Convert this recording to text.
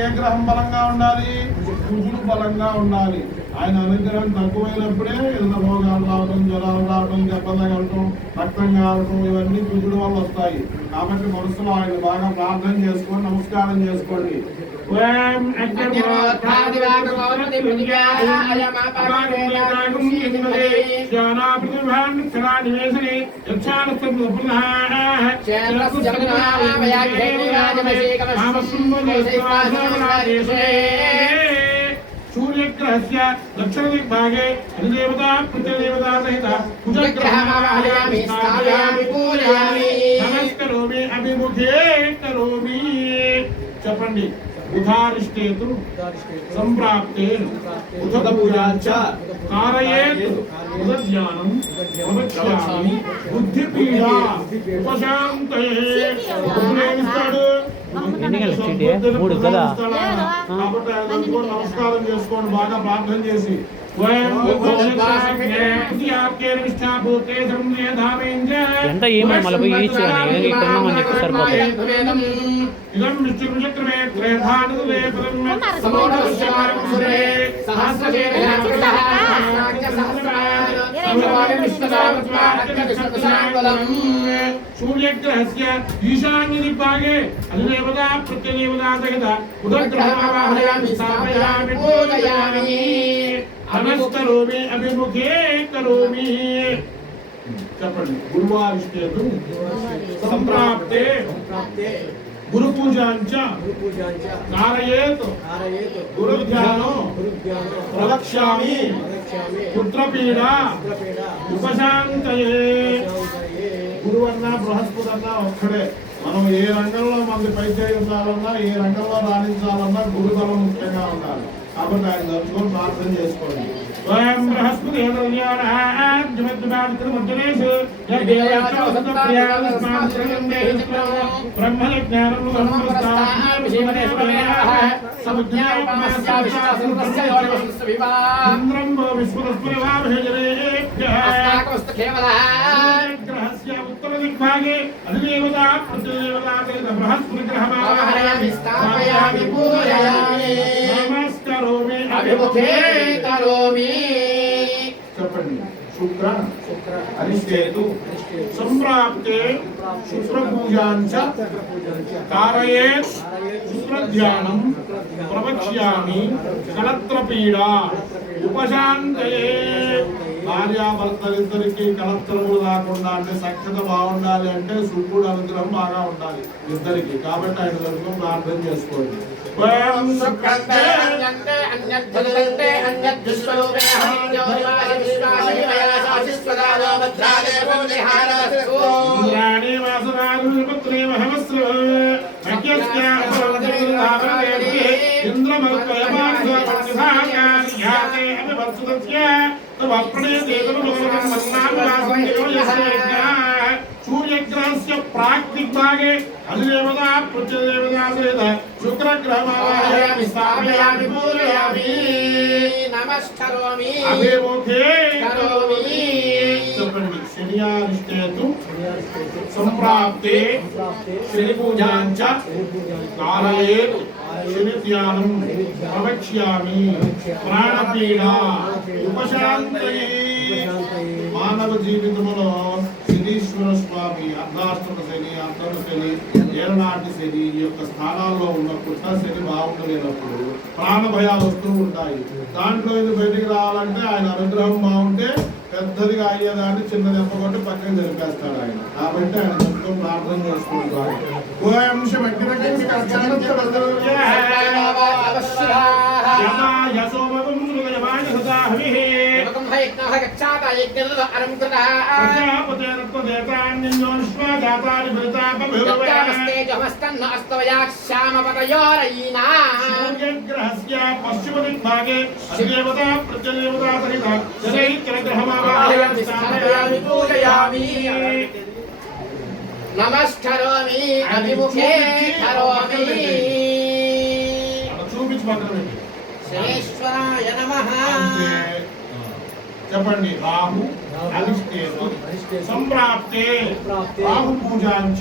ఏ గ్రహం బలంగా ఉండాలి? కుజుడు బలంగా ఉండాలి. ఆయన అనుగ్రహం తక్కువైనప్పుడే ఏదైనా రోగాలు రావడం, జ్వరాలు రావడం, దెబ్బలు తగలటం, రక్తం కావటం ఇవన్నీ కుజుడు వల్ల వస్తాయి. కాబట్టి మనసులో ఆయన బాగా ప్రార్థన చేసుకొని నమస్కారం చేసుకోండి. सूर्यग्रहस्य दक्षिण दिग्भागे अधिदेवता प्रत्यदेवता सहित कुजग्रहमावाहयामि स्थापयामि पूजयामि नमस्करोमि अभिमुखे करोमि చెప్పండి. బుధారిష్టేతు సంప్రాప్తే బుధ పూజాంచ కారయేత్ బుధ జ్ఞానం ప్రవక్ష్యామి బుద్ధిపీడ ఉపశాంతయే. నమస్కారం చేసుకోండి, బాగా ప్రార్థన చేసి ఎంత ఏమో మళ్ళీ పోయి ఇచ్చేయాలి ఇక్కడ ఉన్నామని చెప్పి सूर्यग्रहस्य ईशान्य दिग्भागे अधिदेवता प्रत्यदेवता सहित बुधग्रहमावाहयामि स्थापयामि पूजयामि नमस्करोमि अभिमुखे करोमि. చెప్పండి. గురువారిష్టేతు సంప్రాప్తే గురు పూజాంచ కారయేత్ గురుధ్యానో ప్రవక్ష్యామి పుత్రపీడ ఉపశాంతయే. గురువు అన్నా బృహస్పతి అన్నా ఒక్కడే. మనం ఏ రంగంలో మంది పైచేయి ఉండాలన్నా, ఏ రంగంలో రాణించాలన్నా గురుబలం ముఖ్యంగా ఉండాలి. కాబట్టి ఆయన తలుచుకొని ప్రార్థన చేసుకోండి. బృహస్పతి उत्तर दिग्भागे अधिदेवता प्रत्यदेवता सहित बृहस्पति ग्रहमावाहयामि स्थापयामि पूजयामि नमस्करोमि अभिमुखे करोमि. చెప్పండి. శుక్ర అరిష్టేతు సంప్రాప్తే శుక్ర పూజాంచ కారయేత్ శుక్రధ్యానం ప్రవక్ష్యామి కళత్రపీడ ఉపశాంతయే. భార్యాభర్తలిద్దరికి కలత్రములు రాకుండా, అంటే సఖ్యత బాగుండాలి అంటే శుక్రుడు అనుగ్రహం బాగా ఉండాలి ఇద్దరికి. కాబట్టి ఆయన దగ్గర ప్రార్థన చేసుకోండి. सूर्यग्रहस्य प्राक् दिग्भागे अधिदेवता प्रत्यदेवता सहित शुक्रग्रहमावाहयामि स्थापयामि पूजयामि नमस्करोमि अभिमुखे करोमि. చెప్పండి. శనియారిష్టేతు సంప్రాప్తే శని పూజాంచ కారయేత్ శనిధ్యానం ప్రవక్ష్యామి ప్రాణపీడ ఉపశాంతయే. మానవ జీవితంలో శనీశ్వర స్వామి అర్ధాష్టమ శని, అంతర శని, ఏరనాటి శని ఈ యొక్క స్థానాల్లో ఉన్నప్పుడు శని బాగుండలేనప్పుడు ప్రాణ భయాలు వస్తూ ఉంటాయి. దాంట్లో ఇది బయటికి రావాలంటే ఆయన అనుగ్రహం బాగుంటే పెద్దదిగా అయ్యేదాన్ని చిన్న దెబ్బ కొట్టి పక్కన జరిపేస్తాడు ఆయన. కాబట్టి ఆయన మొత్తం ప్రార్థన చేసుకుంటారు. सूर्यग्रहस्य पश्चिम दिग्भागे अधिदेवता प्रत्यदेवता सहित शनैश्चरग्रहमावाहयामि स्थापयामि पूजयामि नमस्करोमि अभिमुखे करोमि. చూపించి పక్కన శనేశ్వరాయ నమః. చెప్పండి. రాహు అరిష్టేతు సంప్రాప్తే రాహు పూజాంచ